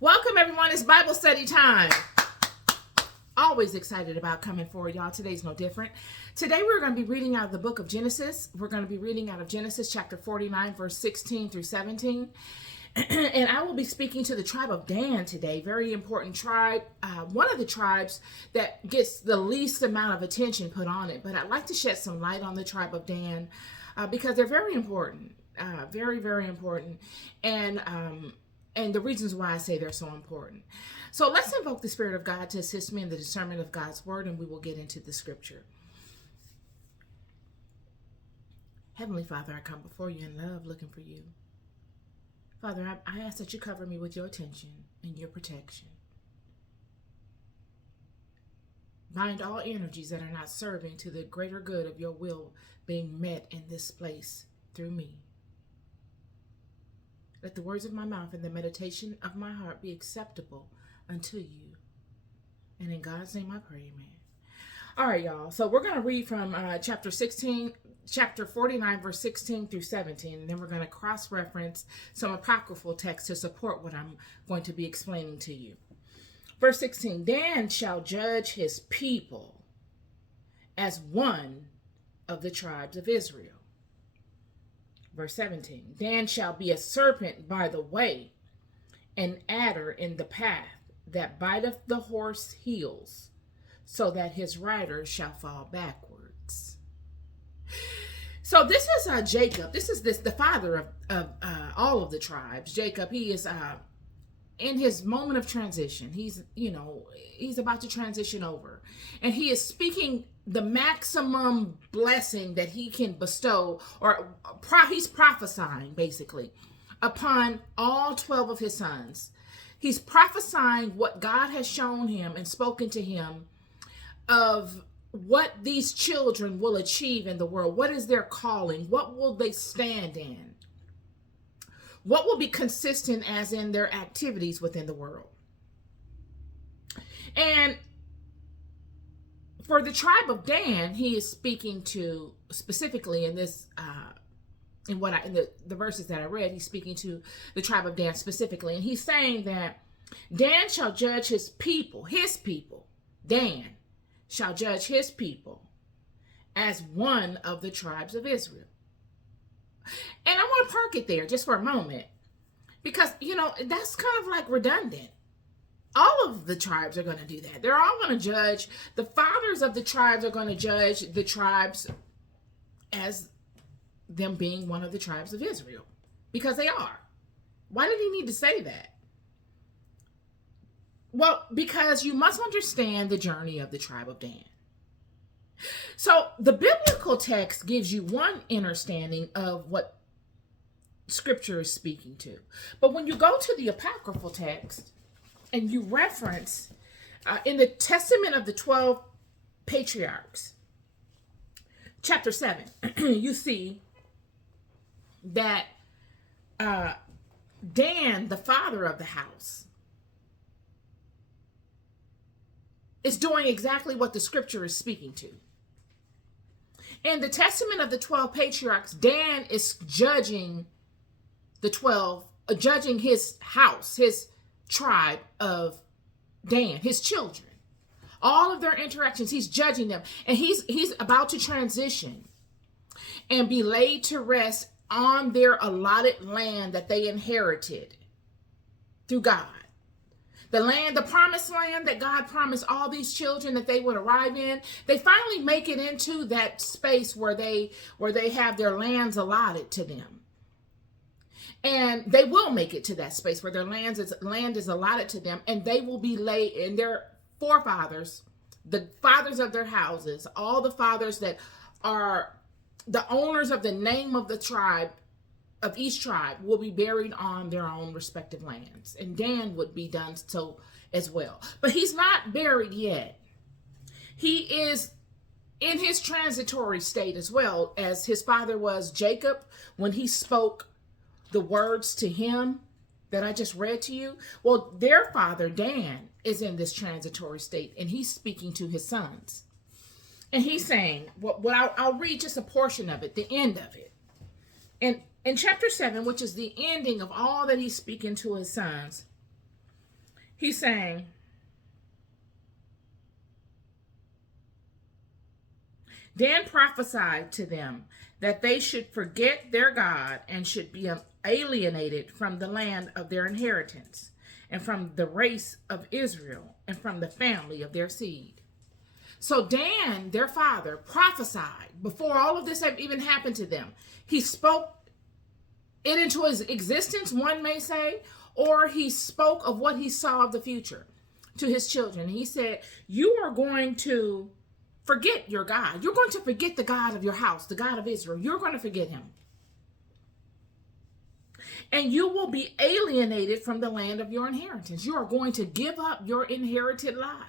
Welcome, everyone. It's Bible study time. Always excited about coming forward, y'all. Today's no different. Today, we're going to be reading out of the book of Genesis. We're going to be reading out of Genesis chapter 49, verse 16 through 17. And I will be speaking to the tribe of Dan today. Very important tribe. One of the tribes that gets the least amount of attention put on it. But I'd like to shed some light on the tribe of Dan because they're very important. Very, very important. And the reasons why I say they're so important. So let's invoke the Spirit of God to assist me in the discernment of God's word, and we will get into the scripture. Heavenly Father, I come before you in love, looking for you. Father, I ask that you cover me with your attention and your protection. Bind all energies that are not serving to the greater good of your will being met in this place through me. Let the words of my mouth and the meditation of my heart be acceptable unto you. And in God's name I pray, amen. All right, y'all. So we're going to read from chapter 49, verse 16 through 17. And then we're going to cross-reference some apocryphal texts to support what I'm going to be explaining to you. Verse 16, Dan shall judge his people as one of the tribes of Israel. Verse 17, Dan shall be a serpent by the way, an adder in the path, that biteth the horse heels, so that his rider shall fall backwards. So this is Jacob. This is the father of all of the tribes. Jacob, he is in his moment of transition. He's about to transition over. And he is speaking the maximum blessing that he can bestow, or he's prophesying basically upon all 12 of his sons. He's prophesying what God has shown him and spoken to him of what these children will achieve in the world. What is their calling? What will they stand in? What will be consistent as in their activities within the world? And for the tribe of Dan, he is speaking to specifically in this, in the verses that I read, he's speaking to the tribe of Dan specifically. And he's saying that Dan shall judge his people, Dan shall judge his people as one of the tribes of Israel. And I want to park it there just for a moment because, that's kind of like redundant. All of the tribes are going to do that. They're all going to judge. The fathers of the tribes are going to judge the tribes as them being one of the tribes of Israel because they are. Why did he need to say that? Well, because you must understand the journey of the tribe of Dan. So the biblical text gives you one understanding of what scripture is speaking to. But when you go to the apocryphal text and you reference in the Testament of the 12 patriarchs, chapter 7, you see that Dan, the father of the house, is doing exactly what the scripture is speaking to. In the Testament of the 12 patriarchs, Dan is judging the 12, judging his house, his tribe of Dan, his children. All of their interactions, he's judging them. And he's about to transition and be laid to rest on their allotted land that they inherited through God. The land, the promised land that God promised all these children that they would arrive in, they finally make it into that space where they have their lands allotted to them. And they will make it to that space where their land is allotted to them, and they will be laid in their forefathers, the fathers of their houses, all the fathers that are the owners of the name of the tribe, of each tribe, will be buried on their own respective lands. And Dan would be done so as well. But he's not buried yet. He is in his transitory state as well, as his father was Jacob when he spoke the words to him that I just read to you. Well, their father, Dan, is in this transitory state, and he's speaking to his sons. And he's saying, I'll read just a portion of it, the end of it. And in chapter 7, which is the ending of all that he's speaking to his sons, He's saying, Dan prophesied to them that they should forget their God and should be alienated from the land of their inheritance and from the race of Israel and from the family of their seed. So Dan, their father, prophesied before all of this had even happened to them. He spoke it into his existence, one may say, or he spoke of what he saw of the future to his children. He said, you are going to forget your God. You're going to forget the God of your house, the God of Israel. You're going to forget him. And you will be alienated from the land of your inheritance. You are going to give up your inherited lot.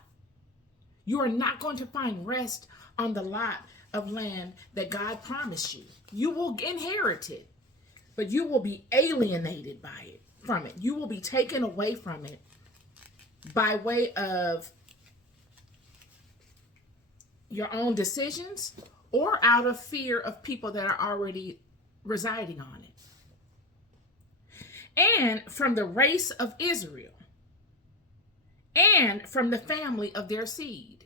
You are not going to find rest on the lot of land that God promised you. You will inherit it, but you will be alienated by it, from it. You will be taken away from it by way of your own decisions or out of fear of people that are already residing on it. And from the race of Israel and from the family of their seed.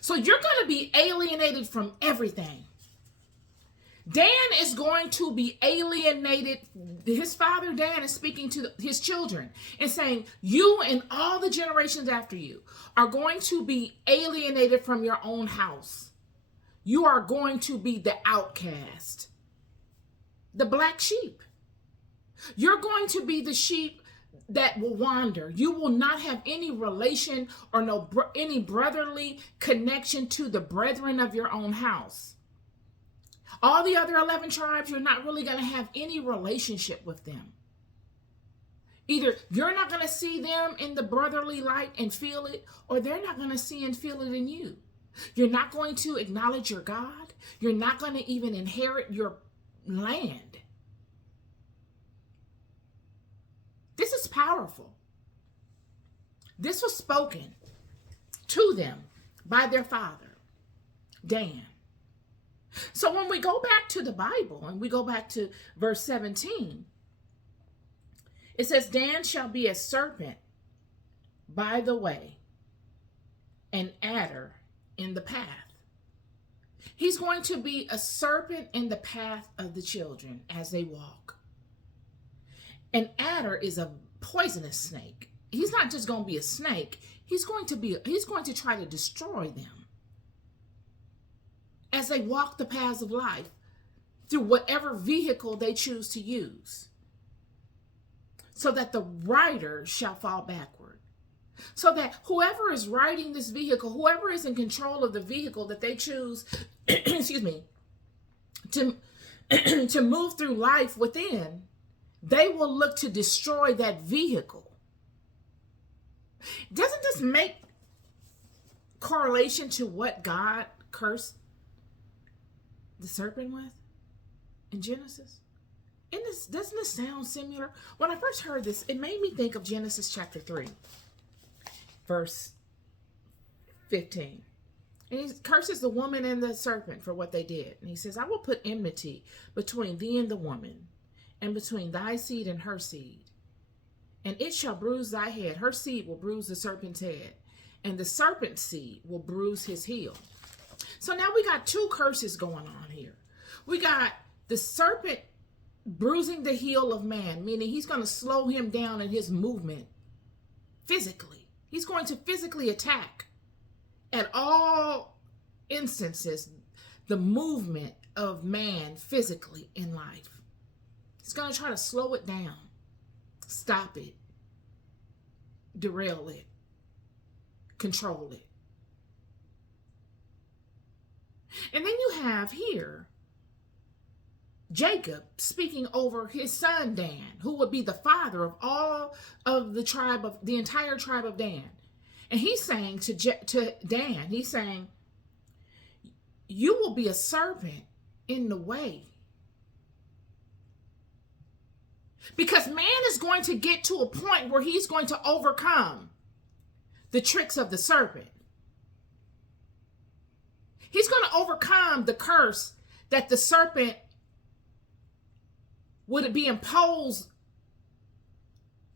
So you're going to be alienated from everything. Dan is going to be alienated. His father, Dan, is speaking to his children and saying, you and all the generations after you are going to be alienated from your own house. You are going to be the outcast, the black sheep. You're going to be the sheep that will wander. You will not have any relation or any brotherly connection to the brethren of your own house. All the other 11 tribes, you're not really going to have any relationship with them. Either you're not going to see them in the brotherly light and feel it, or they're not going to see and feel it in you. You're not going to acknowledge your God. You're not going to even inherit your land. This is powerful. This was spoken to them by their father, Dan. So when we go back to the Bible and we go back to verse 17, it says, Dan shall be a serpent by the way, an adder in the path. He's going to be a serpent in the path of the children as they walk. An adder is a poisonous snake. He's not just going to be a snake. He's going to try to destroy them as they walk the paths of life through whatever vehicle they choose to use, so that the rider shall fall backward. So that whoever is riding this vehicle, whoever is in control of the vehicle that they choose, excuse me, to move through life within, they will look to destroy that vehicle. Doesn't this make correlation to what God cursed the serpent with in Genesis? Doesn't this sound similar? When I first heard this, it made me think of Genesis chapter 3, verse 15. And he curses the woman and the serpent for what they did. And he says, I will put enmity between thee and the woman, and between thy seed and her seed. And it shall bruise thy head. Her seed will bruise the serpent's head, and the serpent's seed will bruise his heel. So now we got two curses going on here. We got the serpent bruising the heel of man, meaning he's going to slow him down in his movement physically. He's going to physically attack at all instances the movement of man physically in life. He's going to try to slow it down, stop it, derail it, control it. And then you have here Jacob speaking over his son Dan, who would be the father of all of the entire tribe of Dan. And he's saying to Dan, he's saying, you will be a serpent in the way. Because man is going to get to a point where he's going to overcome the tricks of the serpent. He's going to overcome the curse that the serpent would be imposed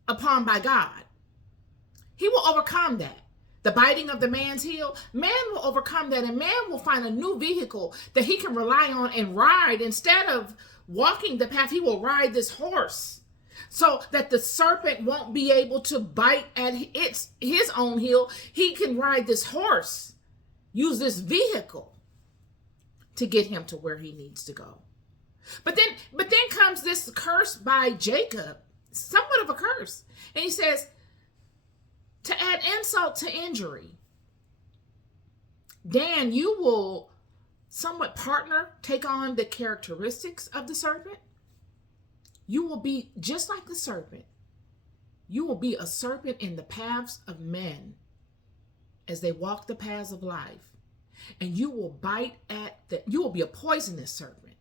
upon by God. He will overcome that. The biting of the man's heel, man will overcome that, and man will find a new vehicle that he can rely on and ride. Instead of walking the path, he will ride this horse so that the serpent won't be able to bite at his own heel. He can ride this horse, use this vehicle to get him to where he needs to go. But then comes this curse by Jacob, somewhat of a curse. And he says, to add insult to injury, Dan, you will somewhat take on the characteristics of the serpent. You will be just like the serpent. You will be a serpent in the paths of men as they walk the paths of life. And you will you will be a poisonous serpent.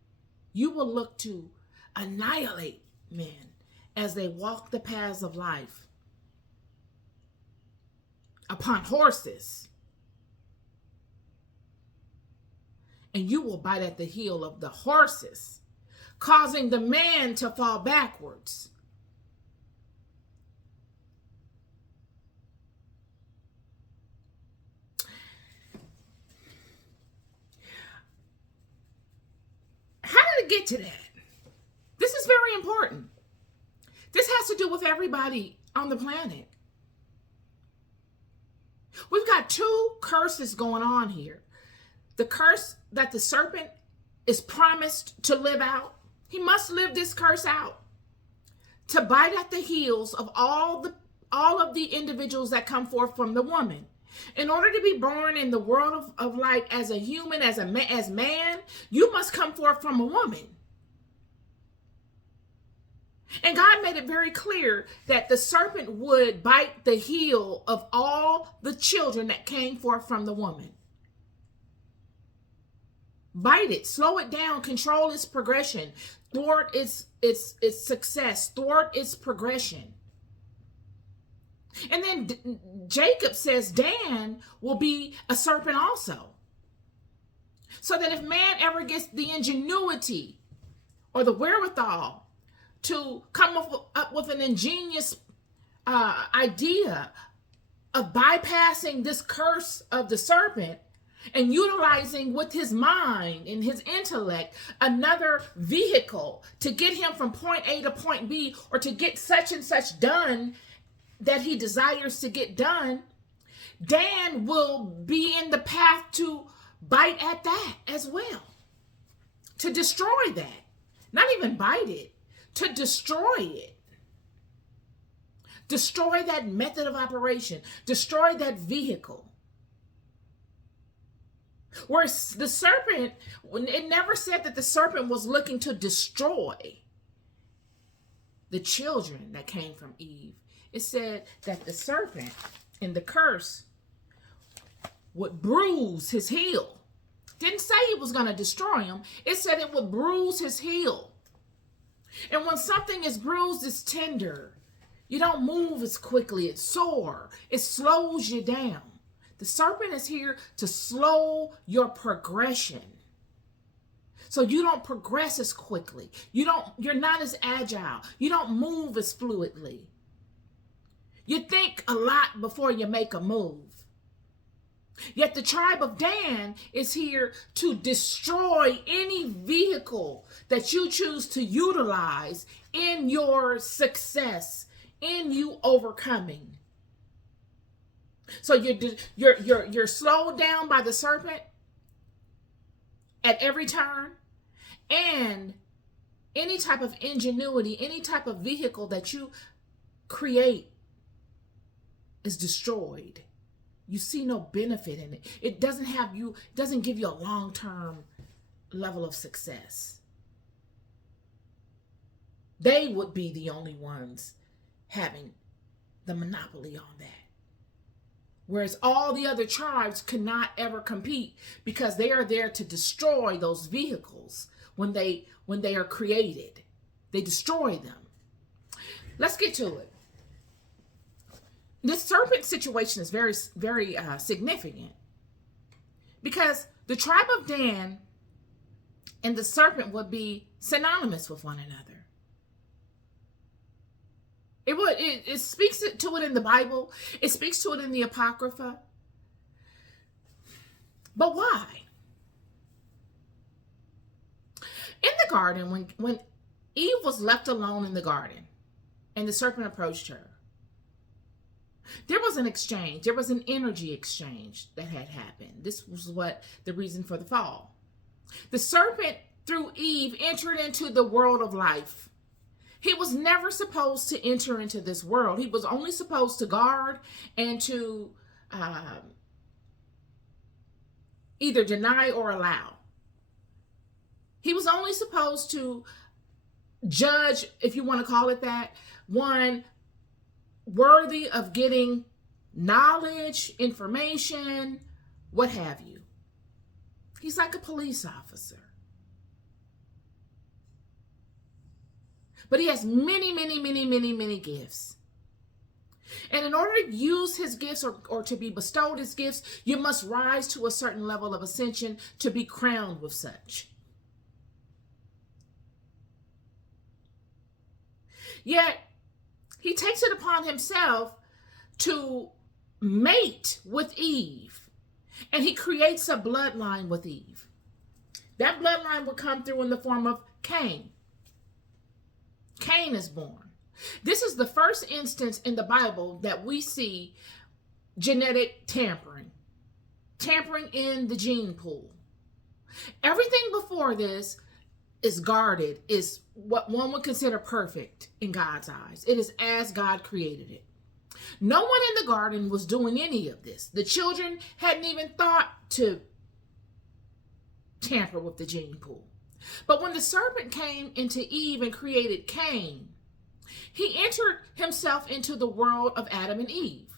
You will look to annihilate men as they walk the paths of life upon horses. And you will bite at the heel of the horses, causing the man to fall backwards. How did it get to that? This is very important. This has to do with everybody on the planet. We've got two curses going on here. The curse that the serpent is promised to live out. He must live this curse out. To bite at the heels of all of the individuals that come forth from the woman. In order to be born in the world of light as a human, as man, you must come forth from a woman. And God made it very clear that the serpent would bite the heel of all the children that came forth from the woman. Bite it, slow it down, control its progression, thwart its success, thwart its progression. And then Jacob says Dan will be a serpent also. So that if man ever gets the ingenuity or the wherewithal to come up with an ingenious idea of bypassing this curse of the serpent and utilizing with his mind and his intellect another vehicle to get him from point A to point B, or to get such and such done that he desires to get done, Dan will be in the path to bite at that as well. To destroy that. Not even bite it. To destroy it. Destroy that method of operation. Destroy that vehicle. Whereas the serpent, it never said that the serpent was looking to destroy the children that came from Eve. It said that the serpent in the curse would bruise his heel. Didn't say he was going to destroy him. It said it would bruise his heel. And when something is bruised, it's tender. You don't move as quickly. It's sore. It slows you down. The serpent is here to slow your progression. So you don't progress as quickly. You're not as agile. You don't move as fluidly. You think a lot before you make a move. Yet the tribe of Dan is here to destroy any vehicle that you choose to utilize in your success, in you overcoming. So you're slowed down by the serpent at every turn, and any type of ingenuity, any type of vehicle that you create is destroyed. You see no benefit in it. It doesn't give you a long-term level of success. They would be the only ones having the monopoly on that. Whereas all the other tribes could not ever compete, because they are there to destroy those vehicles when they are created. They destroy them. Let's get to it. This serpent situation is very, very significant, because the tribe of Dan and the serpent would be synonymous with one another. It speaks to it in the Bible. It speaks to it in the Apocrypha. But why? In the garden, when Eve was left alone in the garden and the serpent approached her, there was an exchange. There was an energy exchange that had happened. This was the reason for the fall. The serpent, through Eve, entered into the world of life. He was never supposed to enter into this world. He was only supposed to guard and to either deny or allow. He was only supposed to judge, if you want to call it that, one worthy of getting knowledge, information, what have you. He's like a police officer. But he has many gifts. And in order to use his gifts or to be bestowed his gifts, you must rise to a certain level of ascension to be crowned with such. Yet, he takes it upon himself to mate with Eve. And he creates a bloodline with Eve. That bloodline will come through in the form of Cain. Cain is born. This is the first instance in the Bible that we see genetic tampering. Tampering in the gene pool. Everything before this is guarded, is what one would consider perfect in God's eyes. It is as God created it. No one in the garden was doing any of this. The children hadn't even thought to tamper with the gene pool. But when the serpent came into Eve and created Cain, he entered himself into the world of Adam and Eve.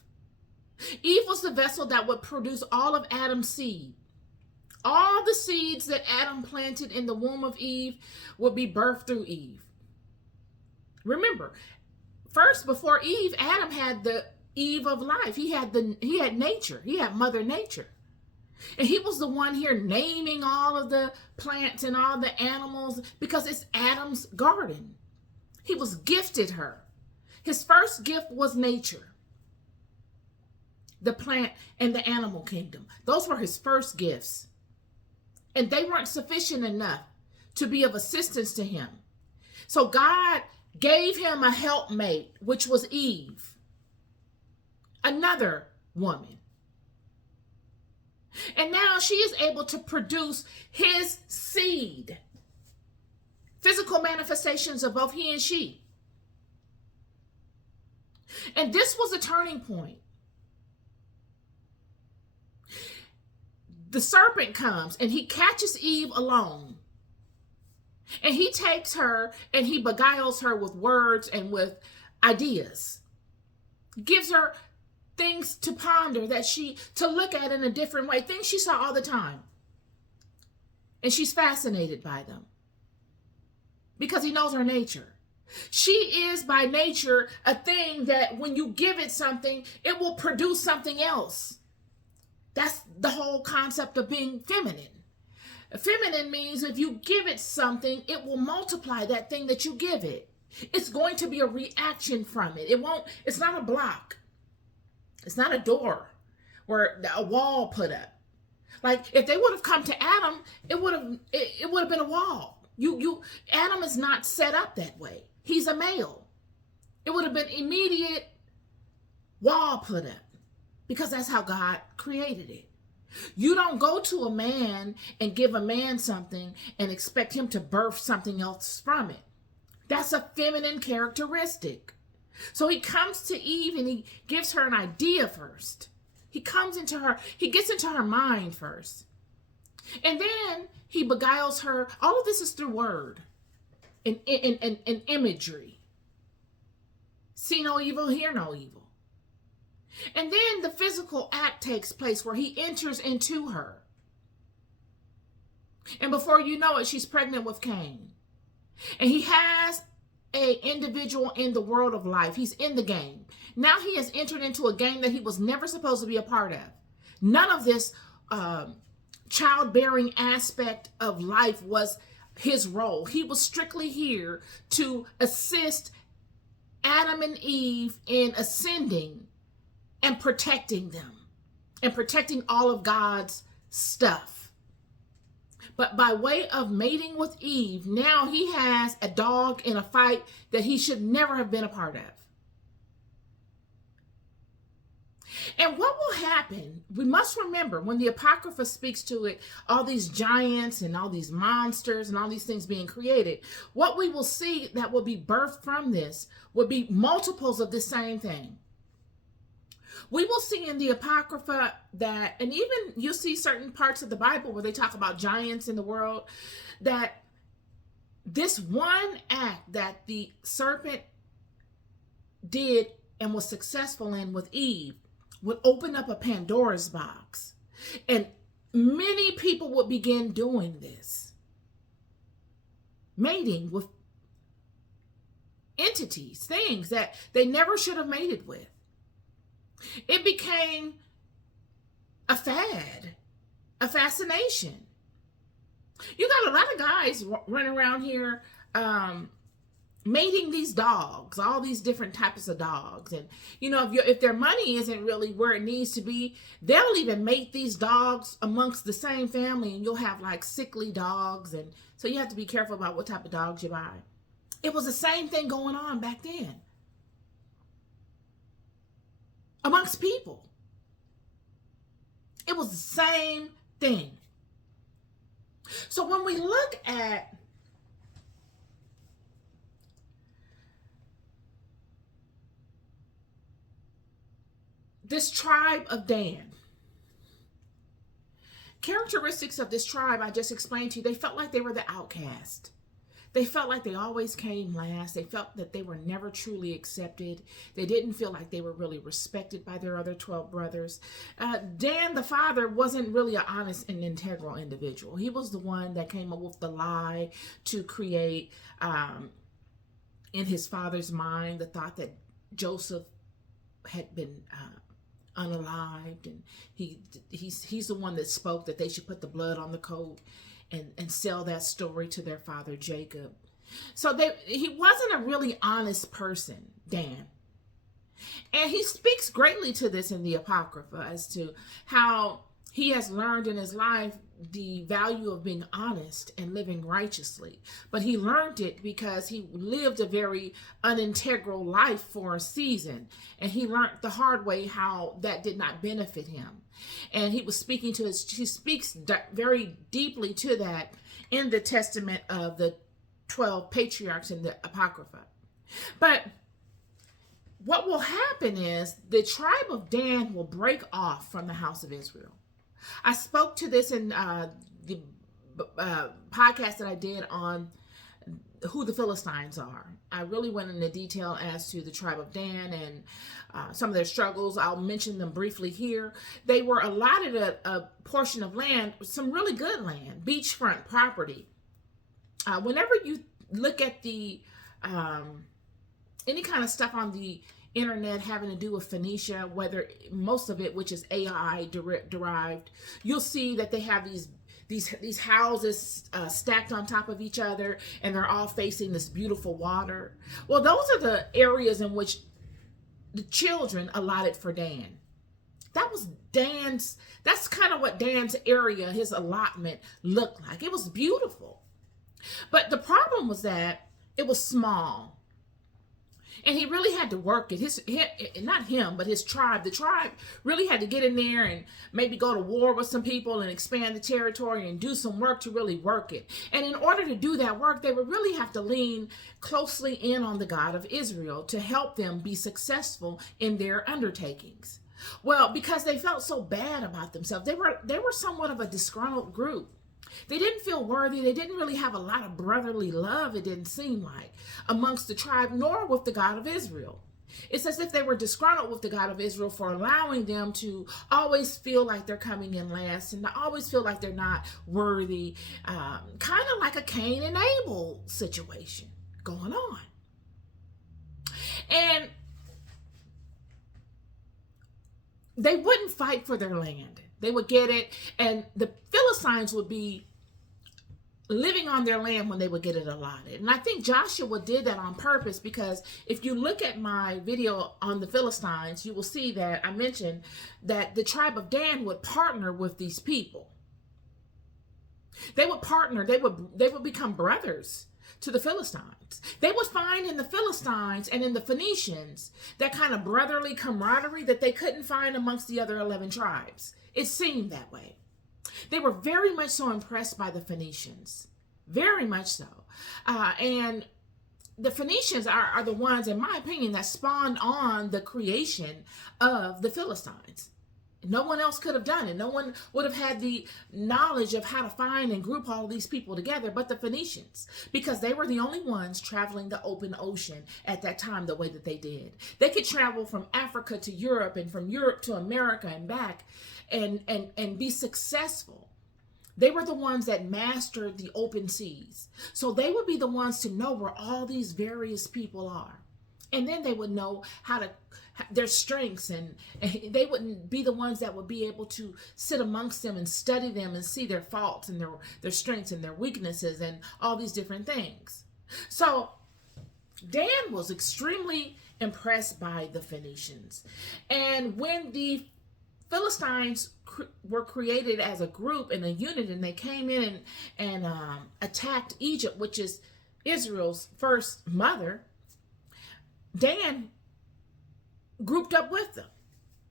Eve was the vessel that would produce all of Adam's seed. All the seeds that Adam planted in the womb of Eve would be birthed through Eve. Remember, first, before Eve, Adam had the Eve of life. He had nature. He had Mother Nature. And he was the one here naming all of the plants and all the animals because it's Adam's garden. He was gifted her. His first gift was nature. The plant and the animal kingdom. Those were his first gifts. And they weren't sufficient enough to be of assistance to him. So God gave him a helpmate, which was Eve, another woman. And now she is able to produce his seed. Physical manifestations of both he and she. And this was a turning point. The serpent comes and he catches Eve alone. And he takes her and he beguiles her with words and with ideas. Gives her things to ponder, to look at in a different way. Things she saw all the time. And she's fascinated by them. Because he knows her nature. She is by nature a thing that when you give it something, it will produce something else. That's the whole concept of being feminine. Feminine means if you give it something, it will multiply that thing that you give it. It's going to be a reaction from it. It's not a block. It's not a door or a wall put up. Like if they would have come to Adam, it would have been a wall. Adam is not set up that way. He's a male. It would have been immediate wall put up. Because that's how God created it. You don't go to a man and give a man something and expect him to birth something else from it. That's a feminine characteristic. So he comes to Eve and he gives her an idea first. He gets into her mind first. And then he beguiles her. All of this is through word and imagery. See no evil, hear no evil. And then the physical act takes place where he enters into her. And before you know it, she's pregnant with Cain. And he has an individual in the world of life. He's in the game. Now he has entered into a game that he was never supposed to be a part of. None of this childbearing aspect of life was his role. He was strictly here to assist Adam and Eve in ascending and protecting them and protecting all of God's stuff. But by way of mating with Eve, now he has a dog in a fight that he should never have been a part of. And what will happen, we must remember, when the Apocrypha speaks to it, all these giants and all these monsters and all these things being created, what we will see that will be birthed from this will be multiples of the same thing. We will see in the Apocrypha that, and even you'll see certain parts of the Bible where they talk about giants in the world, that this one act that the serpent did and was successful in with Eve would open up a Pandora's box. And many people would begin doing this. Mating with entities, things that they never should have mated with. It became a fad, a fascination. You got a lot of guys running around here mating these dogs, all these different types of dogs. And, you know, if their money isn't really where it needs to be, they'll even mate these dogs amongst the same family, and you'll have like sickly dogs. And so you have to be careful about what type of dogs you buy. It was the same thing going on back then amongst people. It was the same thing. So when we look at this tribe of Dan, characteristics of this tribe I just explained to you, they felt like they were the outcast. They felt like they always came last. They felt that they were never truly accepted. They didn't feel like they were really respected by their other 12 brothers. Dan, the father, wasn't really an honest and integral individual. He was the one that came up with the lie to create, in his father's mind, the thought that Joseph had been unalived, and he's the one that spoke that they should put the blood on the coat and sell that story to their father Jacob. So he wasn't a really honest person, Dan. And he speaks greatly to this in the Apocrypha as to how he has learned in his life the value of being honest and living righteously. But he learned it because he lived a very unintegral life for a season. And he learned the hard way how that did not benefit him. And he was speaking to he speaks very deeply to that in the testament of the 12 patriarchs in the Apocrypha. But what will happen is the tribe of Dan will break off from the house of Israel. I spoke to this in the podcast that I did on who the Philistines are. I really went into detail as to the tribe of Dan and some of their struggles. I'll mention them briefly here. They were allotted a portion of land, some really good land, beachfront property. Whenever you look at the any kind of stuff on the internet having to do with Phoenicia, whether most of it, which is AI derived, you'll see that they have these houses stacked on top of each other, and they're all facing this beautiful water. Well, those are the areas in which the children allotted for Dan. That's kind of what Dan's area, his allotment, looked like. It was beautiful. But the problem was that it was small. And he really had to work it. Not him, but his tribe. The tribe really had to get in there and maybe go to war with some people and expand the territory and do some work to really work it. And in order to do that work, they would really have to lean closely in on the God of Israel to help them be successful in their undertakings. Well, because they felt so bad about themselves, they were somewhat of a disgruntled group. They didn't feel worthy. They didn't really have a lot of brotherly love, it didn't seem like, amongst the tribe, nor with the God of Israel. It's as if they were disgruntled with the God of Israel for allowing them to always feel like they're coming in last and to always feel like they're not worthy, kind of like a Cain and Abel situation going on. And they wouldn't fight for their land. They would get it, and the Philistines would be living on their land when they would get it allotted. And I think Joshua did that on purpose, because if you look at my video on the Philistines, you will see that I mentioned that the tribe of Dan would partner with these people. They would partner, they would become brothers to the Philistines. They would find in the Philistines and in the Phoenicians that kind of brotherly camaraderie that they couldn't find amongst the other 11 tribes. It seemed that way. They were very much so impressed by the Phoenicians, very much so. And the Phoenicians are the ones, in my opinion, that spawned on the creation of the Philistines. No one else could have done it. No one would have had the knowledge of how to find and group all of these people together but the Phoenicians, because they were the only ones traveling the open ocean at that time the way that they did. They could travel from Africa to Europe and from Europe to America and back and be successful. They were the ones that mastered the open seas. So they would be the ones to know where all these various people are. And then they would know how to their strengths, and they wouldn't be the ones that would be able to sit amongst them and study them and see their faults and their strengths and their weaknesses and all these different things. So Dan was extremely impressed by the Phoenicians. And when the Philistines were created as a group and a unit, and they came in and attacked Egypt, which is Israel's first mother, Dan grouped up with them.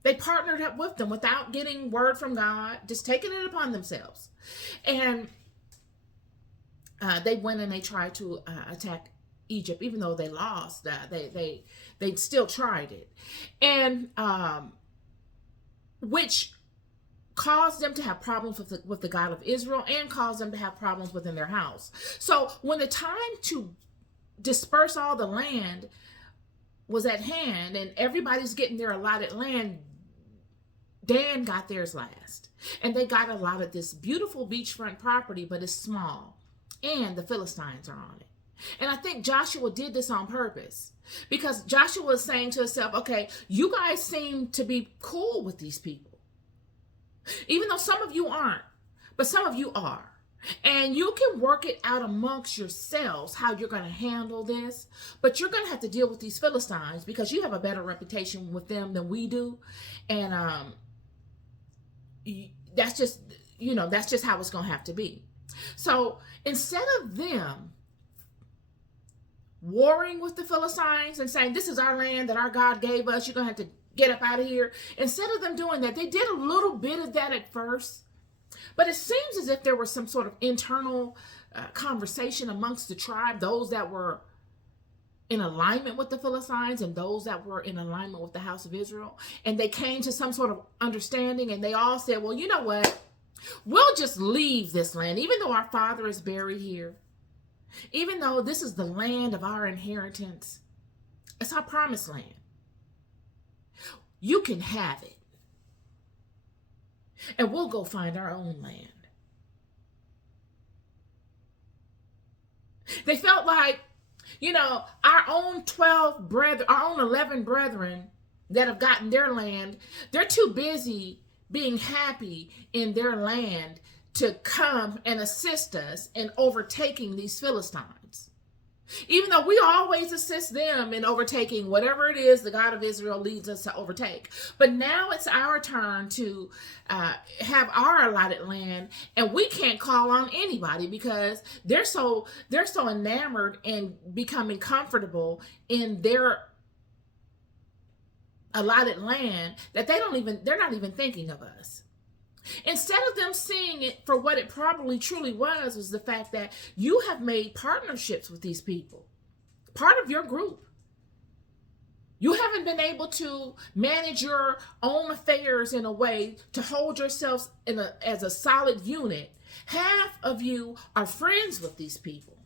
They partnered up with them without getting word from God, just taking it upon themselves. And they went and they tried to attack Egypt, even though they lost. They still tried it, and which caused them to have problems with the God of Israel, and caused them to have problems within their house. So when the time to disperse all the land was at hand and everybody's getting their allotted land, Dan got theirs last. And they got allotted this beautiful beachfront property, but it's small. And the Philistines are on it. And I think Joshua did this on purpose, because Joshua was saying to himself, okay, you guys seem to be cool with these people. Even though some of you aren't, but some of you are. And you can work it out amongst yourselves how you're going to handle this. But you're going to have to deal with these Philistines, because you have a better reputation with them than we do. And that's just, that's just how it's going to have to be. So instead of them warring with the Philistines and saying, this is our land that our God gave us, you're going to have to get up out of here. Instead of them doing that, they did a little bit of that at first. But it seems as if there was some sort of internal conversation amongst the tribe, those that were in alignment with the Philistines and those that were in alignment with the house of Israel. And they came to some sort of understanding, and they all said, well, you know what? We'll just leave this land, even though our father is buried here. Even though this is the land of our inheritance. It's our promised land. You can have it. And we'll go find our own land. They felt like, our own 12 brethren, our own 11 brethren that have gotten their land, they're too busy being happy in their land to come and assist us in overtaking these Philistines. Even though we always assist them in overtaking whatever it is the God of Israel leads us to overtake. But now it's our turn to have our allotted land, and we can't call on anybody because they're so enamored in becoming comfortable in their allotted land that they're not even thinking of us. Instead of them seeing it for what it probably truly was the fact that you have made partnerships with these people, part of your group. You haven't been able to manage your own affairs in a way to hold yourselves as a solid unit. Half of you are friends with these people,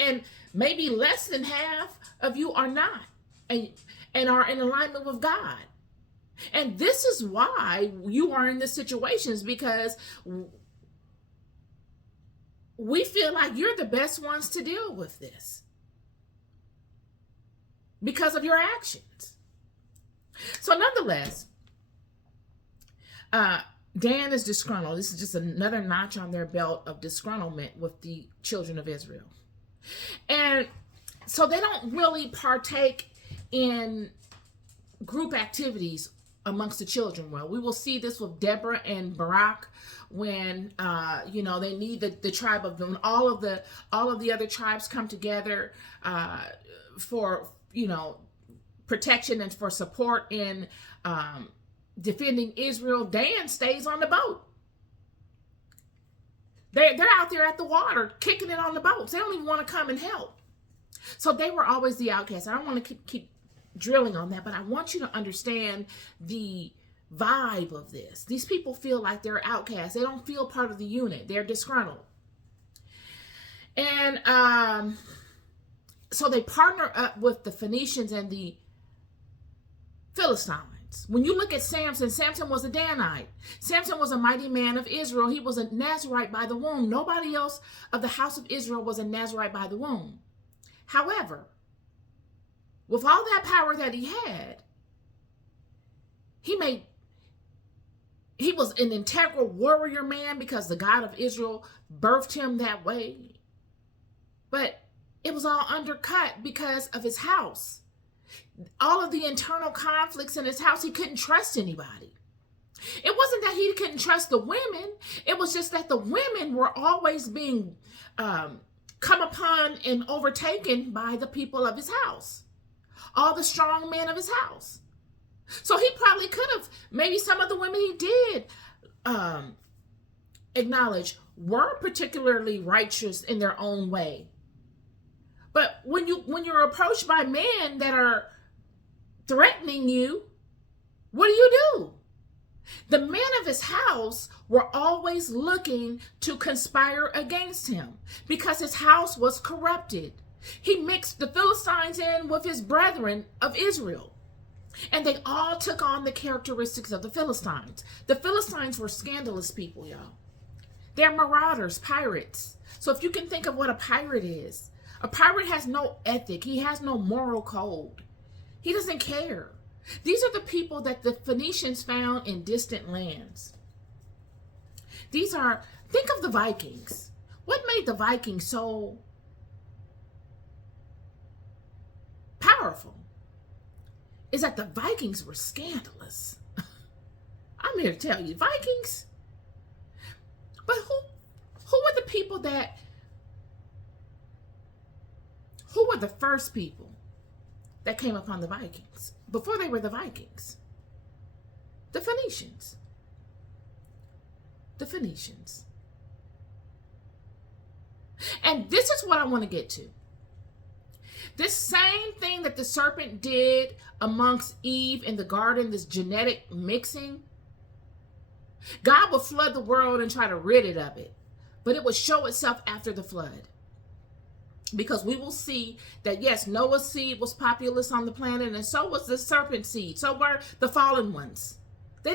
and maybe less than half of you are not, and are in alignment with God. And this is why you are in this situation, is because we feel like you're the best ones to deal with this because of your actions. So nonetheless, Dan is disgruntled. This is just another notch on their belt of disgruntlement with the children of Israel. And so they don't really partake in group activities amongst the children. Well, we will see this with Deborah and Barak when they need the tribe of them. All of the other tribes come together for protection and for support in defending Israel. Dan stays on the boat. They're out there at the water kicking it on the boats. They don't even want to come and help. So they were always the outcasts. I don't want to keep drilling on that, but I want you to understand the vibe of this. These people feel like they're outcasts. They don't feel part of the unit. They're disgruntled. And so they partner up with the Phoenicians and the Philistines. When you look at Samson, Samson was a Danite. Samson was a mighty man of Israel. He was a Nazarite by the womb. Nobody else of the house of Israel was a Nazarite by the womb. However, with all that power that he had, he was an integral warrior man because the God of Israel birthed him that way. But it was all undercut because of his house. All of the internal conflicts in his house, he couldn't trust anybody. It wasn't that he couldn't trust the women. It was just that the women were always being come upon and overtaken by the people of his house. All the strong men of his house. So he probably could have, maybe some of the women he did acknowledge were particularly righteous in their own way. But when you're approached by men that are threatening you, what do? The men of his house were always looking to conspire against him because his house was corrupted. He mixed the Philistines in with his brethren of Israel. And they all took on the characteristics of the Philistines. The Philistines were scandalous people, y'all. They're marauders, pirates. So if you can think of what a pirate is, a pirate has no ethic. He has no moral code. He doesn't care. These are the people that the Phoenicians found in distant lands. Think of the Vikings. What made the Vikings so powerful is that the Vikings were scandalous. I'm here to tell you, Vikings. But who were the people who were the first people that came upon the Vikings before they were the Vikings? The Phoenicians. The Phoenicians. And this is what I want to get to. This same thing that the serpent did amongst Eve in the garden, this genetic mixing, God will flood the world and try to rid it of it. But it will show itself after the flood. Because we will see that, yes, Noah's seed was populous on the planet, and so was the serpent seed. So were the fallen ones. They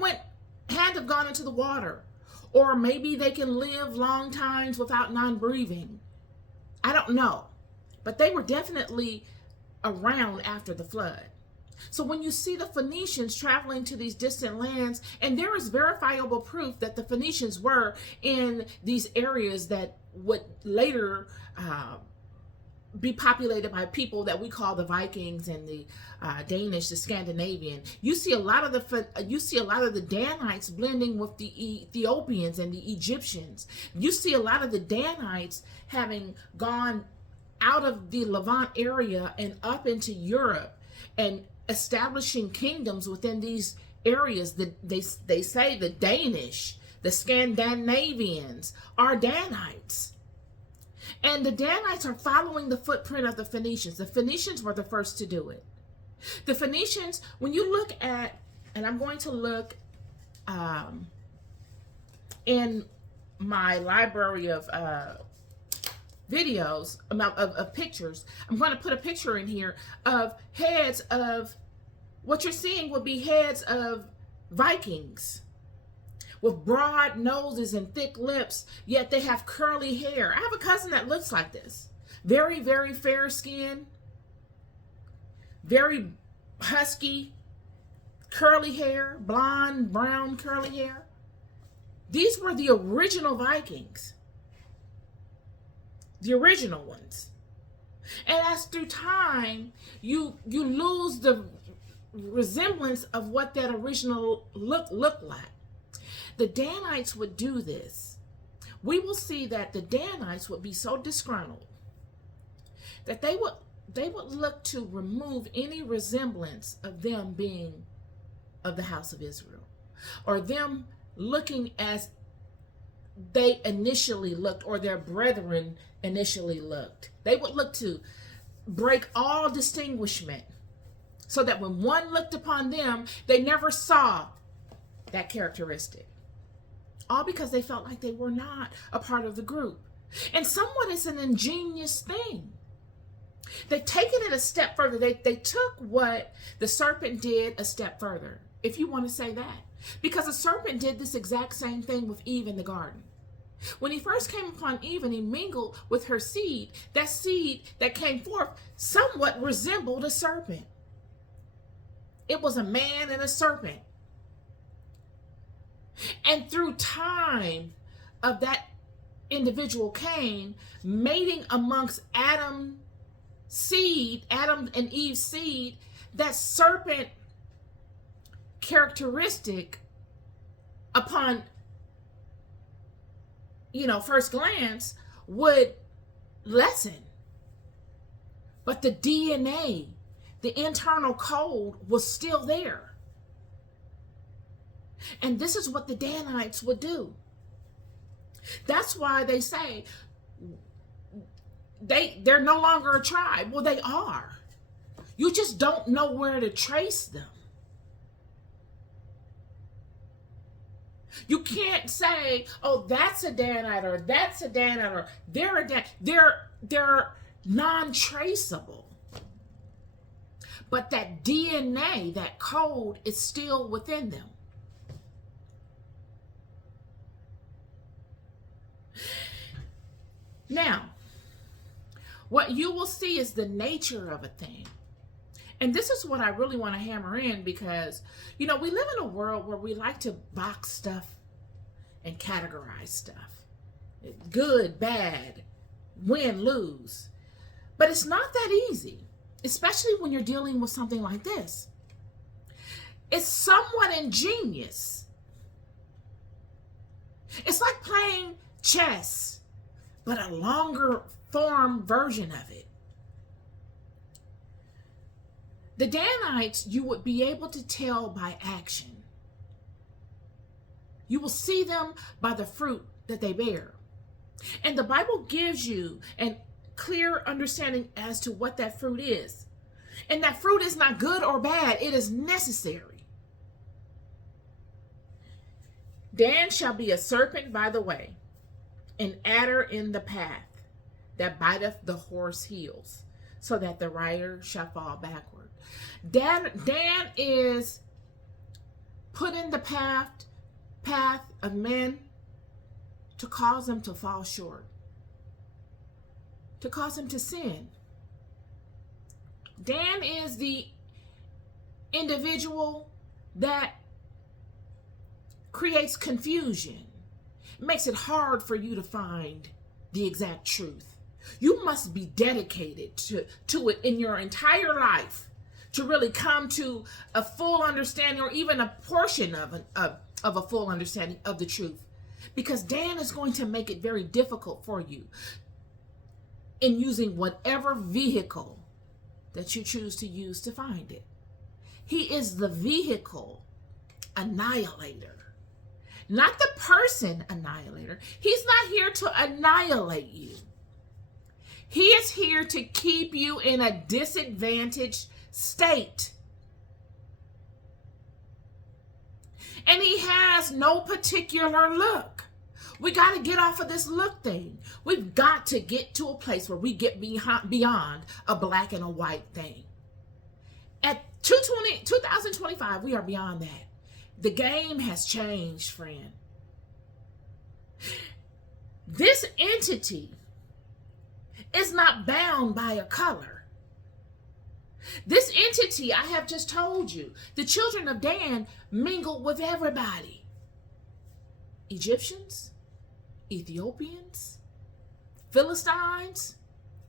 went hand of gone into the water. Or maybe they can live long times without non-breathing. I don't know. But they were definitely around after the flood. So when you see the Phoenicians traveling to these distant lands, and there is verifiable proof that the Phoenicians were in these areas that would later be populated by people that we call the Vikings and the Danish, the Scandinavian. You see a lot of the Danites blending with the Ethiopians and the Egyptians. You see a lot of the Danites having gone out of the Levant area and up into Europe and establishing kingdoms within these areas. They say the Danish, the Scandinavians are Danites. And the Danites are following the footprint of the Phoenicians. The Phoenicians were the first to do it. The Phoenicians, when you look at, and I'm going to look in my library of videos, of pictures, I'm going to put a picture in here of heads of, what you're seeing would be heads of Vikings with broad noses and thick lips, yet they have curly hair. I have a cousin that looks like this. Very, very fair skin, very husky, curly hair, blonde, brown, curly hair. These were the original Vikings, the original ones. And as through time, you lose the resemblance of what that original looked like. The Danites would do this. We will see that the Danites would be so disgruntled that they would look to remove any resemblance of them being of the house of Israel, or them looking as they initially looked, or their brethren initially looked. They would look to break all distinguishment, so that when one looked upon them, they never saw that characteristic. All because they felt like they were not a part of the group. And somewhat it's an ingenious thing. They've taken it a step further. They took what the serpent did a step further, if you want to say that. Because the serpent did this exact same thing with Eve in the garden. When he first came upon Eve and he mingled with her seed, that seed that came forth somewhat resembled a serpent. It was a man and a serpent. And through time of that individual Cain mating amongst Adam and Eve's seed, that serpent characteristic upon first glance would lessen. But the DNA, the internal code, was still there. And this is what the Danites would do. That's why they say they're no longer a tribe. Well, they are. You just don't know where to trace them. You can't say, oh, that's a Danite, or that's a Danite, or they're a Danite. They're non-traceable. But that DNA, that code, is still within them. Now, what you will see is the nature of a thing. And this is what I really want to hammer in, because, we live in a world where we like to box stuff and categorize stuff. Good, bad, win, lose. But it's not that easy, especially when you're dealing with something like this. It's somewhat ingenious. It's like playing chess, but a longer form version of it. The Danites, you would be able to tell by action. You will see them by the fruit that they bear. And the Bible gives you a clear understanding as to what that fruit is. And that fruit is not good or bad. It is necessary. Dan shall be a serpent by the way, an adder in the path, that biteth the horse heels, so that the rider shall fall backward. Dan is put in the path of men to cause them to fall short, to cause them to sin. Dan is the individual that creates confusion. It makes it hard for you to find the exact truth. You must be dedicated to it in your entire life to really come to a full understanding, or even a portion of a full understanding of the truth. Because Dan is going to make it very difficult for you in using whatever vehicle that you choose to use to find it. He is the vehicle annihilator, not the person annihilator. He's not here to annihilate you. He is here to keep you in a disadvantaged state. And he has no particular look. We got to get off of this look thing. We've got to get to a place where we get beyond a black and a white thing. At 2025, we are beyond that. The game has changed, friend. This entity is not bound by a color. This entity, I have just told you, the children of Dan mingled with everybody. Egyptians, Ethiopians, Philistines,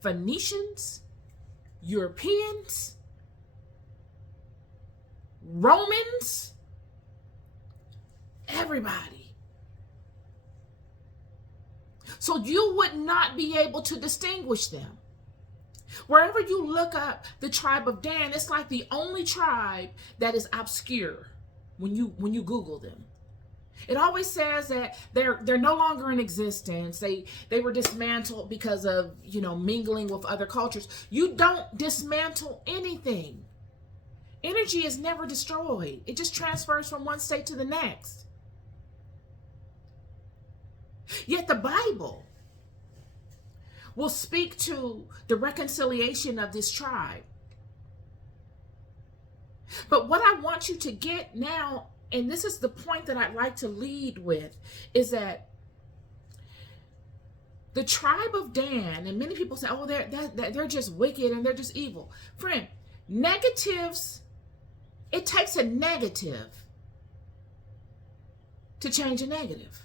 Phoenicians, Europeans, Romans, everybody. So you would not be able to distinguish them. Wherever you look up the tribe of Dan, it's like the only tribe that is obscure when you Google them. It always says that they're no longer in existence. They were dismantled because of, mingling with other cultures. You don't dismantle anything. Energy is never destroyed. It just transfers from one state to the next. Yet the Bible will speak to the reconciliation of this tribe. But what I want you to get now, and this is the point that I'd like to lead with, is that the tribe of Dan, and many people say, oh, they're just wicked and they're just evil. Friend, negatives, it takes a negative to change a negative.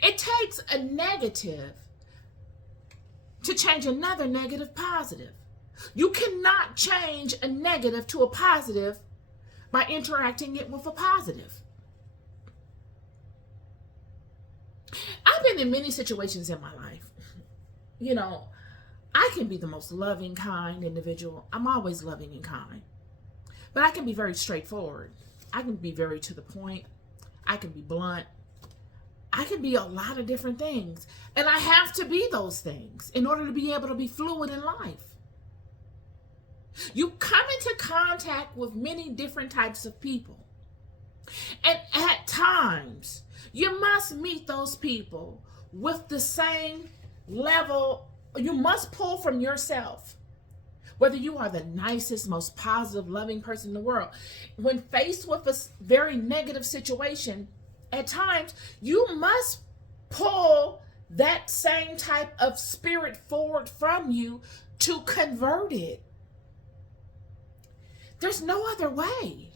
It takes a negative to change another negative positive. You cannot change a negative to a positive by interacting it with a positive. I've been in many situations in my life. I can be the most loving, kind individual. I'm always loving and kind. But I can be very straightforward. I can be very to the point. I can be blunt. I can be a lot of different things. And I have to be those things in order to be able to be fluid in life. You come into contact with many different types of people. And at times, you must meet those people with the same level. You must pull from yourself. Whether you are the nicest, most positive, loving person in the world. When faced with a very negative situation, at times, you must pull that same type of spirit forward from you to convert it. There's no other way.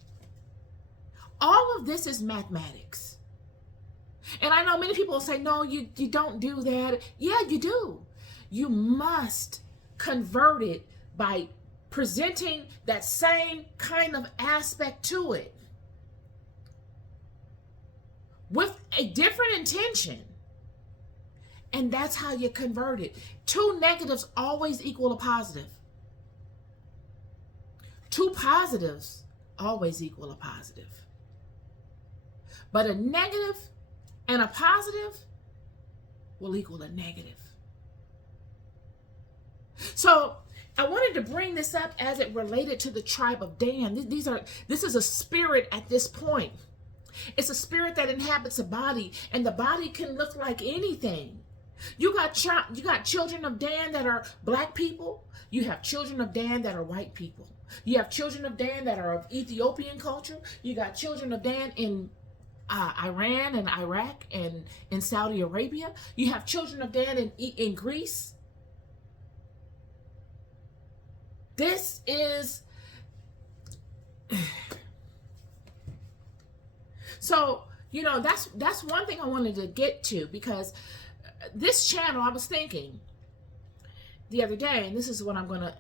All of this is mathematics. And I know many people will say, no, you don't do that. Yeah, you do. You must convert it by presenting that same kind of aspect to it with a different intention. And that's how you convert it. Two negatives always equal a positive. Two positives always equal a positive. But a negative and a positive will equal a negative. So I wanted to bring this up as it related to the tribe of Dan. This is a spirit at this point. It's a spirit that inhabits a body, and the body can look like anything. You got children of Dan that are black people. You have children of Dan that are white people. You have children of Dan that are of Ethiopian culture. You got children of Dan in Iran and Iraq and in Saudi Arabia. You have children of Dan in Greece. This is... So, that's one thing I wanted to get to, because this channel, I was thinking the other day, and this is what I'm going to,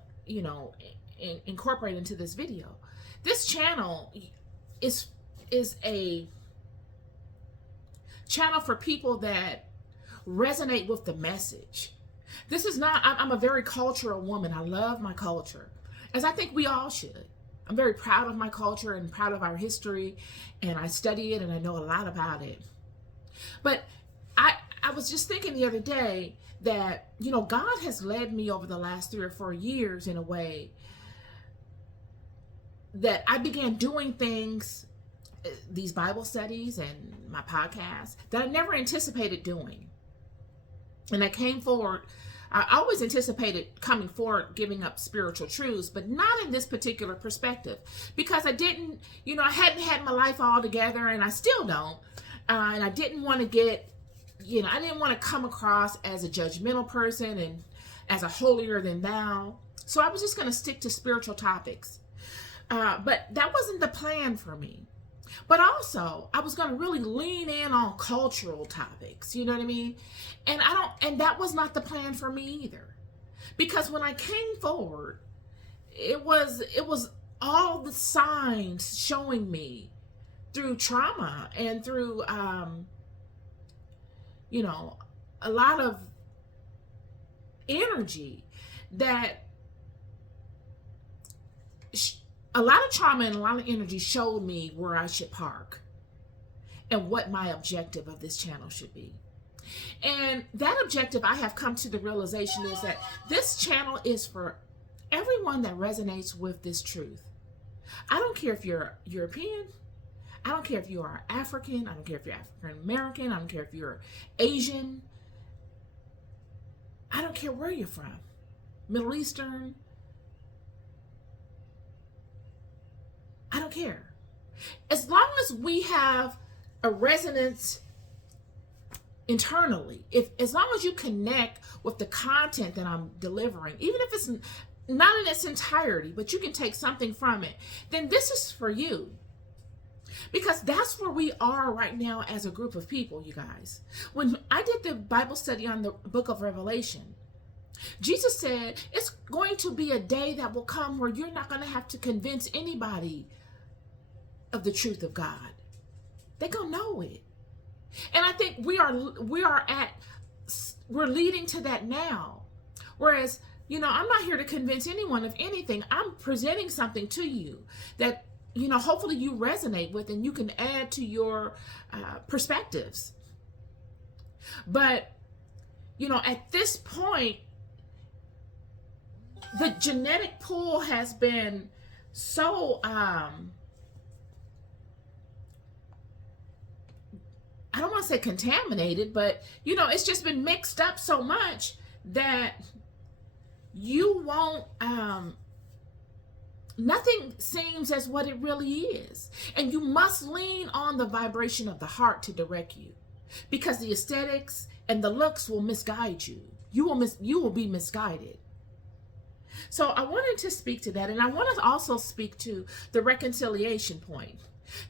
incorporate into this video. This channel is a channel for people that resonate with the message. This is not, I'm a very cultural woman. I love my culture, as I think we all should. I'm very proud of my culture and proud of our history, and I study it and I know a lot about it. But I was just thinking the other day that, God has led me over the last 3 or 4 years in a way that I began doing things, these Bible studies and my podcast, that I never anticipated doing. And I came forward. I always anticipated coming forward, giving up spiritual truths, but not in this particular perspective, because I didn't, I hadn't had my life all together, and I still don't. And I didn't want to get, I didn't want to come across as a judgmental person and as a holier than thou. So I was just going to stick to spiritual topics. But that wasn't the plan for me. But also, I was going to really lean in on cultural topics, you know what I mean? And that was not the plan for me either. Because when I came forward, it was all the signs showing me through trauma and through you know, a lot of energy that a lot of trauma and a lot of energy showed me where I should park and what my objective of this channel should be. And that objective, I have come to the realization, is that this channel is for everyone that resonates with this truth. I don't care if you're European. I don't care if you are African. I don't care if you're African American. I don't care if you're Asian. I don't care where you're from. Middle Eastern. I don't care. As long as we have a resonance internally, as long as you connect with the content that I'm delivering, even if it's not in its entirety, but you can take something from it, then this is for you. Because that's where we are right now as a group of people, you guys. When I did the Bible study on the book of Revelation, Jesus said it's going to be a day that will come where you're not going to have to convince anybody of the truth of God. They're going to know it. And I think we're leading to that now. Whereas, you know, I'm not here to convince anyone of anything. I'm presenting something to you that, you know, hopefully you resonate with and you can add to your perspectives. But, you know, at this point, the genetic pool has been so, I don't want to say contaminated, but, you know, it's just been mixed up so much that you won't, nothing seems as what it really is. And you must lean on the vibration of the heart to direct you, because the aesthetics and the looks will misguide you. You will be misguided. So I wanted to speak to that. And I want to also speak to the reconciliation point.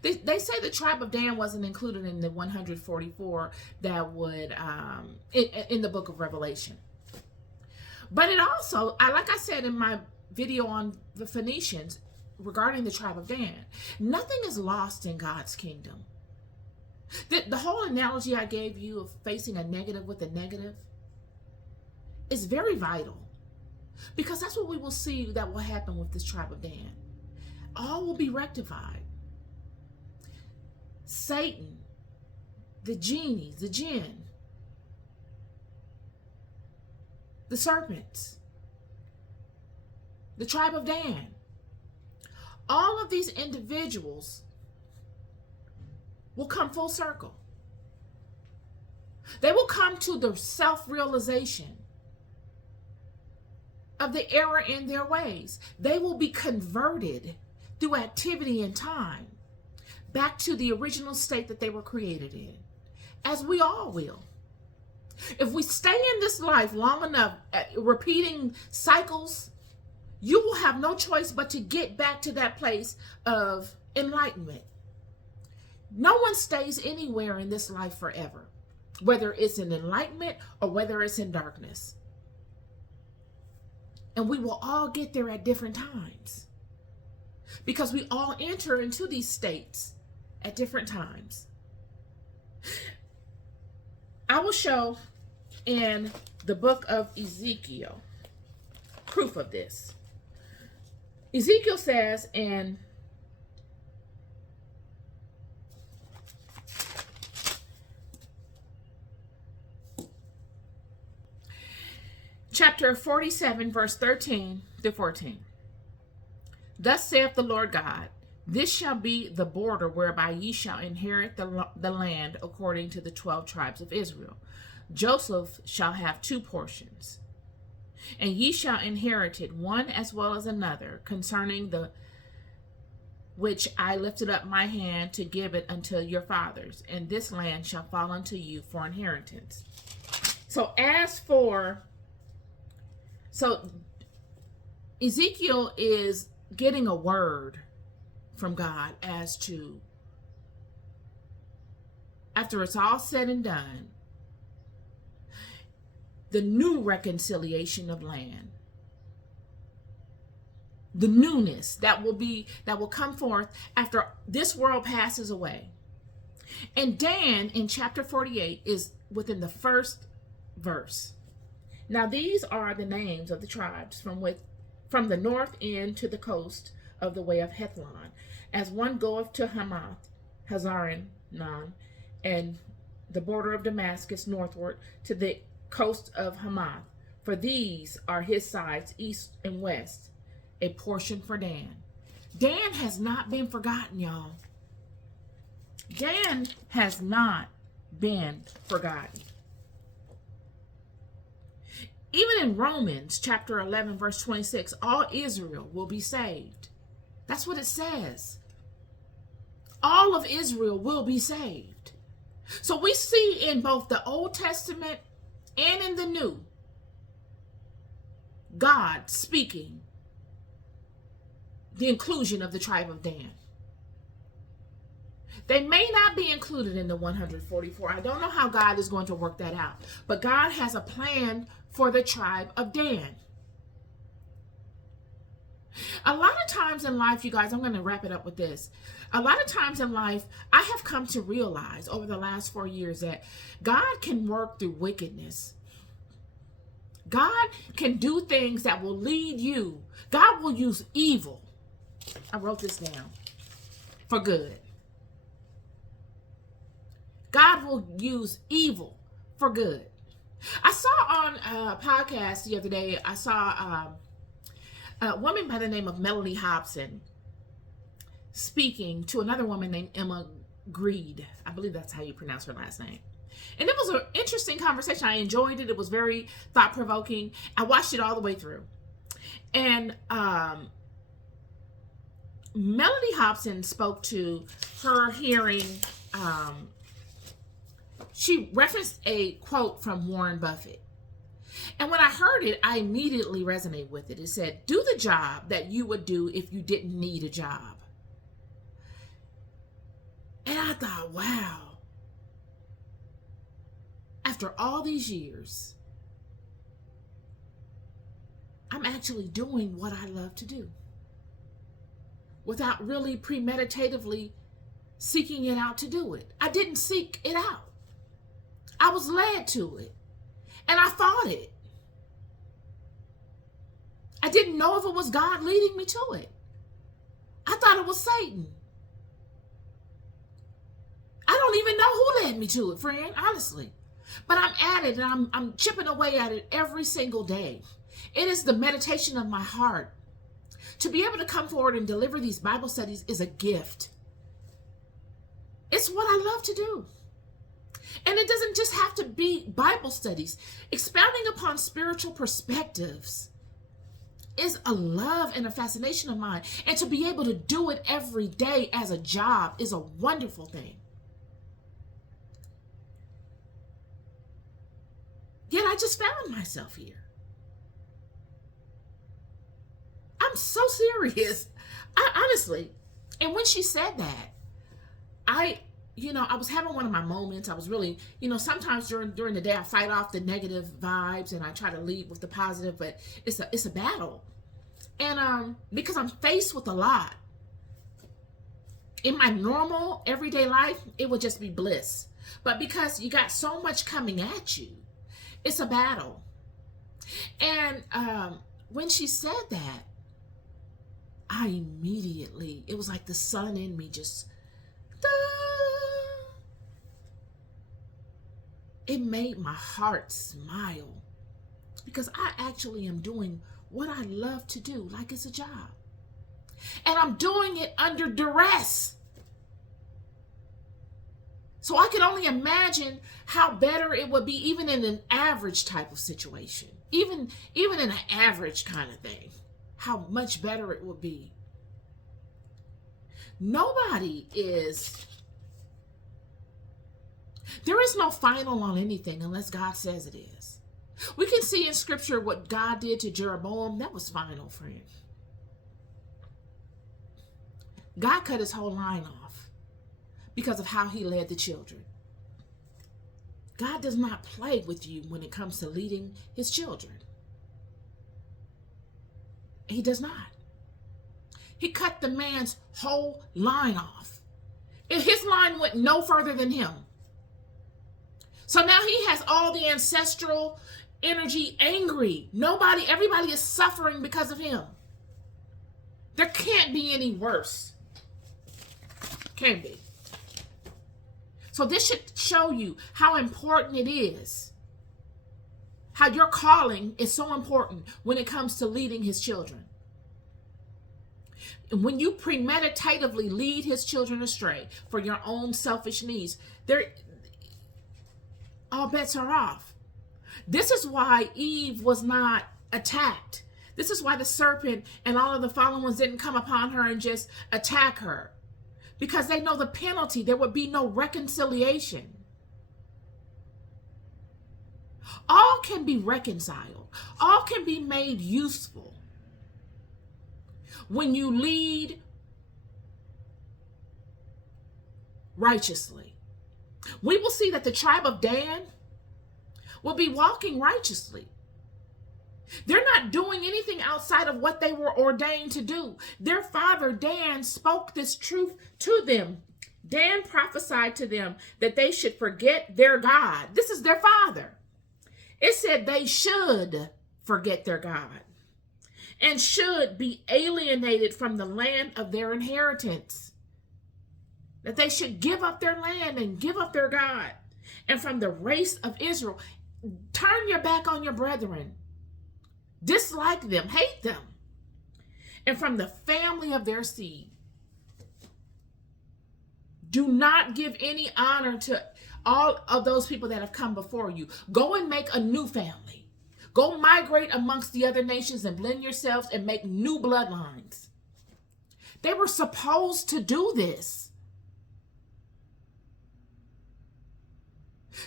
They say the tribe of Dan wasn't included in the 144 that would, in the book of Revelation. But it also, like I said in my video on the Phoenicians regarding the tribe of Dan, nothing is lost in God's kingdom. The whole analogy I gave you of facing a negative with a negative is very vital, because that's what we will see that will happen with this tribe of Dan. All will be rectified. Satan, the genie, the jinn, the serpents, the tribe of Dan, all of these individuals will come full circle. They will come to the self-realization of the error in their ways. They will be converted through activity and time back to the original state that they were created in, as we all will. If we stay in this life long enough, repeating cycles, you will have no choice but to get back to that place of enlightenment. No one stays anywhere in this life forever, whether it's in enlightenment or whether it's in darkness. And we will all get there at different times, because we all enter into these states at different times. I will show in the book of Ezekiel proof of this. Ezekiel says in chapter 47, verse 13 through 14. Thus saith the Lord God, this shall be the border whereby ye shall inherit the land according to the 12 tribes of Israel. Joseph shall have 2 portions, and ye shall inherit it, one as well as another, concerning the which I lifted up my hand to give it unto your fathers, and this land shall fall unto you for inheritance. So Ezekiel is getting a word from God as to after it's all said and done, the new reconciliation of land, the newness that will come forth after this world passes away. And Dan in chapter 48 is within the first verse. Now these are the names of the tribes from the north end to the coast of the way of Hethlon, as one goeth to Hamath, Hazaron, and the border of Damascus northward to the coast of Hamath. For these are his sides, east and west, a portion for Dan. Dan has not been forgotten, y'all. Dan has not been forgotten. Even in Romans chapter 11, verse 26, all Israel will be saved. That's what it says. All of Israel will be saved. So we see in both the Old Testament and in the New, God speaking the inclusion of the tribe of Dan. They may not be included in the 144. I don't know how God is going to work that out. But God has a plan for the tribe of Dan. A lot of times in life, you guys, I'm going to wrap it up with this. A lot of times in life, I have come to realize over the last 4 years that God can work through wickedness. God can do things that will lead you. God will use evil. I wrote this down. For good. God will use evil for good. I saw on a podcast the other day, I saw a woman by the name of Melanie Hobson speaking to another woman named Emma Greed. I believe that's how you pronounce her last name. And it was an interesting conversation. I enjoyed it. It was very thought-provoking. I watched it all the way through. And Melanie Hobson spoke to her hearing, she referenced a quote from Warren Buffett. And when I heard it, I immediately resonated with it. It said, do the job that you would do if you didn't need a job. And I thought, wow. After all these years, I'm actually doing what I love to do without really premeditatively seeking it out to do it. I didn't seek it out. I was led to it, and I thought it. I didn't know if it was God leading me to it. I thought it was Satan. I don't even know who led me to it, friend, honestly. But I'm at it, and I'm chipping away at it every single day. It is the meditation of my heart. To be able to come forward and deliver these Bible studies is a gift. It's what I love to do. And it doesn't just have to be Bible studies. Expounding upon spiritual perspectives is a love and a fascination of mine. And to be able to do it every day as a job is a wonderful thing. Yet I just found myself here. I'm so serious. Honestly. And when she said that, I was having one of my moments. I was really, sometimes during the day I fight off the negative vibes and I try to lead with the positive, but it's a battle. And because I'm faced with a lot. In my normal everyday life, it would just be bliss. But because you got so much coming at you, it's a battle. And when she said that, I immediately, it was like the sun in me just, it made my heart smile because I actually am doing what I love to do, like it's a job. And I'm doing it under duress. So I can only imagine how better it would be even in an average type of situation. Even in an average kind of thing. How much better it would be. There is no final on anything unless God says it is. We can see in scripture what God did to Jeroboam. That was final, friend. God cut his whole line off because of how he led the children. God does not play with you when it comes to leading his children. He does not. He cut the man's whole line off. His line went no further than him. So now he has all the ancestral energy angry. Everybody is suffering because of him. There can't be any worse. Can't be. So this should show you how important it is. How your calling is so important when it comes to leading his children. And when you premeditatively lead his children astray for your own selfish needs, all bets are off. This is why Eve was not attacked. This is why the serpent and all of the fallen ones didn't come upon her and just attack her. Because they know the penalty. There would be no reconciliation. All can be reconciled. All can be made useful when you lead righteously. We will see that the tribe of Dan will be walking righteously. They're not doing anything outside of what they were ordained to do. Their father, Dan, spoke this truth to them. Dan prophesied to them that they should forget their God. This is their father. It said they should forget their God and should be alienated from the land of their inheritance. That they should give up their land and give up their God. And from the race of Israel, turn your back on your brethren. Dislike them, hate them. And from the family of their seed, do not give any honor to all of those people that have come before you. Go and make a new family. Go migrate amongst the other nations and blend yourselves and make new bloodlines. They were supposed to do this.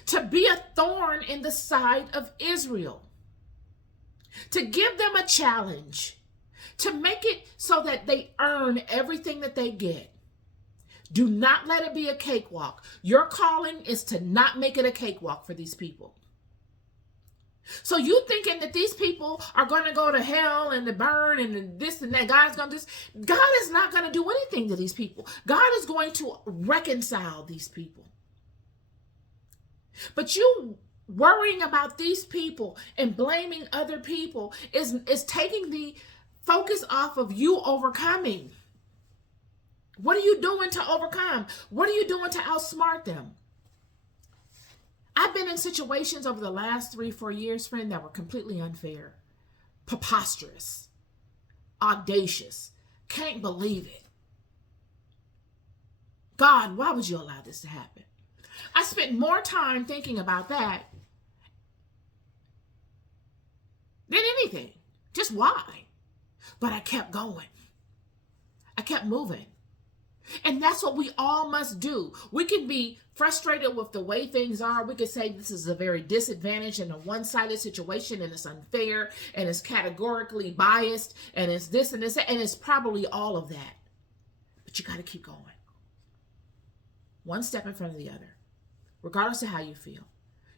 To be a thorn in the side of Israel. To give them a challenge. To make it so that they earn everything that they get. Do not let it be a cakewalk. Your calling is to not make it a cakewalk for these people. So you thinking that these people are going to go to hell and to burn and this and that. God is not going to do anything to these people. God is going to reconcile these people. But you worrying about these people and blaming other people is taking the focus off of you overcoming. What are you doing to overcome? What are you doing to outsmart them? I've been in situations over the last 3-4 years, friend, that were completely unfair, preposterous, audacious. Can't believe it. God, why would you allow this to happen? I spent more time thinking about that than anything. Just why? But I kept going. I kept moving. And that's what we all must do. We can be frustrated with the way things are. We could say this is a very disadvantaged and a one-sided situation and it's unfair and it's categorically biased and it's this and this and it's probably all of that. But you got to keep going. One step in front of the other, regardless of how you feel.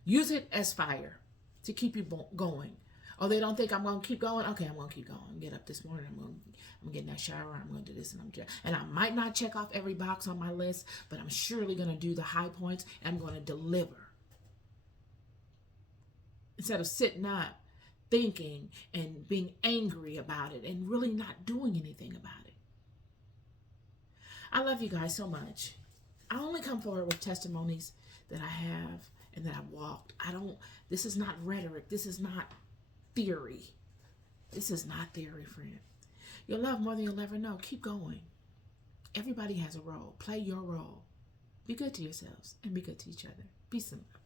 Use it as fire to keep you going. Oh, they don't think I'm going to keep going? Okay, I'm going to keep going. Get up this morning. I'm going to get in that shower. I'm going to do this. And I might not check off every box on my list, but I'm surely going to do the high points. And I'm going to deliver. Instead of sitting up, thinking, and being angry about it, and really not doing anything about it. I love you guys so much. I only come forward with testimonies that I have and that I've walked. This is not rhetoric. This is not theory. This is not theory, friend. You'll love more than you'll ever know. Keep going. Everybody has a role. Play your role. Be good to yourselves and be good to each other. Peace and love.